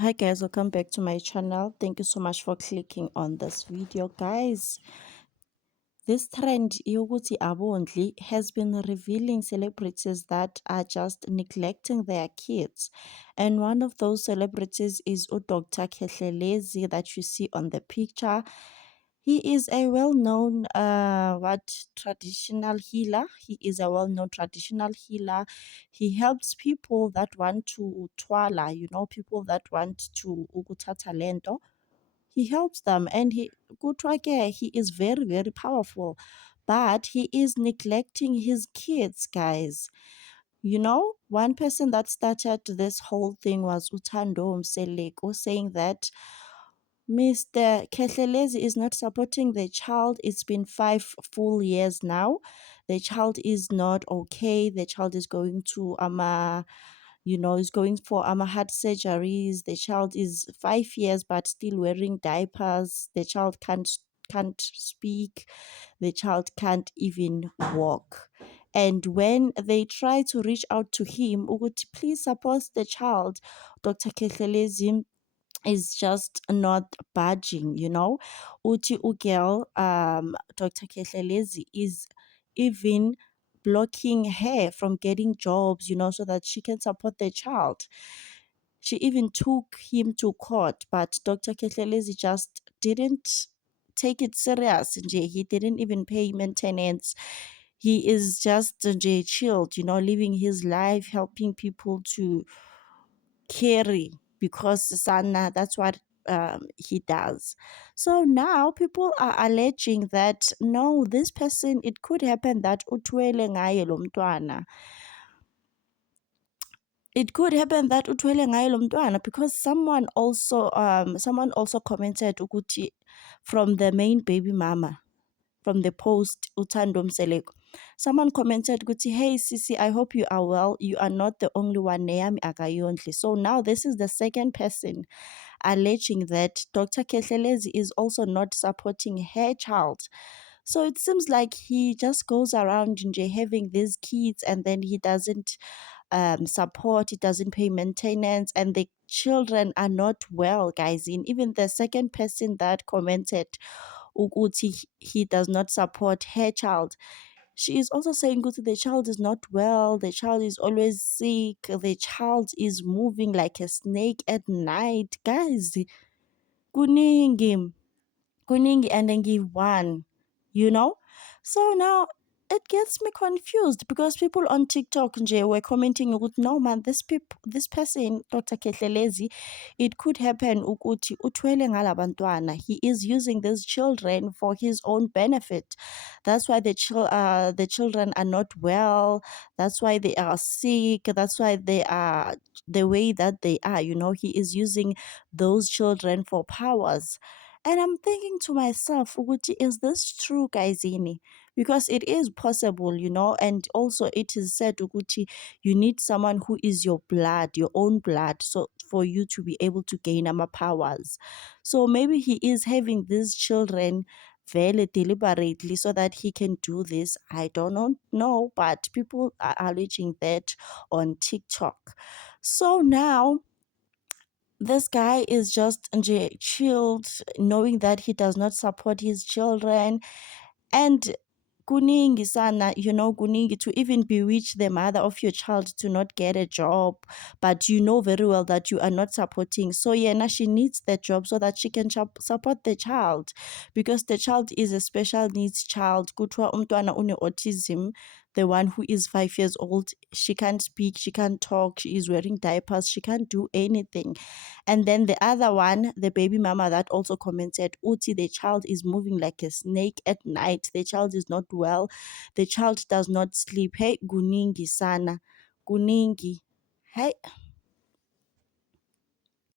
Hi guys, welcome back to my channel. Thank you so much for clicking on this video, guys. This trend yokuthi abondli has been revealing celebrities that are just neglecting their kids, and one of those celebrities is Dr. Kehlelezi that you see on the picture. He is a well-known traditional healer. He is a well-known traditional healer. He helps people that want to twala, people that want to ukuthatha lento. He helps them, and he is very, very powerful, but he is neglecting his kids, guys. One person that started this whole thing was Utando Mseleko, saying that Mr. Kehlelezi is not supporting the child. It's been 5 full years now. The child is not okay. The child is going to is going for heart surgeries. The child is 5 years but still wearing diapers. The child can't speak. The child can't even walk. And when they try to reach out to him, ukuthi please support the child, Dr. Kehlelezi is just not budging. Uti ugel, Dr. Kehlelezi is even blocking her from getting jobs, so that she can support the child. She even took him to court, but Dr. Kehlelezi just didn't take it serious. He didn't even pay maintenance. He is just chilled, living his life, helping people to carry, because Sana, that's what he does. So now people are alleging that no, this person, it could happen that utwele ngaye lo mntwana. It could happen that utwele ngaye lo mntwana, because someone also commented ukuthi from the main baby mama, from the post Utando Mseleko. Someone commented, hey Sisi, I hope you are well. You are not the only one. Neyami akayondli. So now this is the second person alleging that Dr. Kehlelezi is also not supporting her child. So it seems like he just goes around having these kids, and then he doesn't support, he doesn't pay maintenance, and the children are not well, guys. Even the second person that commented ukuthi he does not support her child, she is also saying ukuthi the child is not well, the child is always sick, the child is moving like a snake at night. Guys, kuningi, and then give one, so now it gets me confused, because people on TikTok were commenting ukuthi no man, this person Dr. Kehlelezi, it could happen ukuthi uthwele ngalabantwana. He is using these children for his own benefit. That's why the children are not well. That's why they are sick. That's why they are the way that they are. He is using those children for powers. And I'm thinking to myself, ukuthi, is this true, guys? Because it is possible, and also it is said, ukuthi, you need someone who is your blood, your own blood, so for you to be able to gain powers. So maybe he is having these children very deliberately so that he can do this. I don't know, but people are alleging that on TikTok. So now this guy is just chilled, knowing that he does not support his children, and kuningi sana, kuningi, to even bewitch the mother of your child to not get a job, but you know very well that you are not supporting. So now she needs the job so that she can support the child, because the child is a special needs child. Kuthiwa umntwana une autism, the one who is 5 years old, she can't speak, she can't talk, she is wearing diapers, she can't do anything. And then the other one, the baby mama that also commented, Uti, the child is moving like a snake at night. The child is not well. The child does not sleep. Hey, kuningi sana. Kuningi. Hey.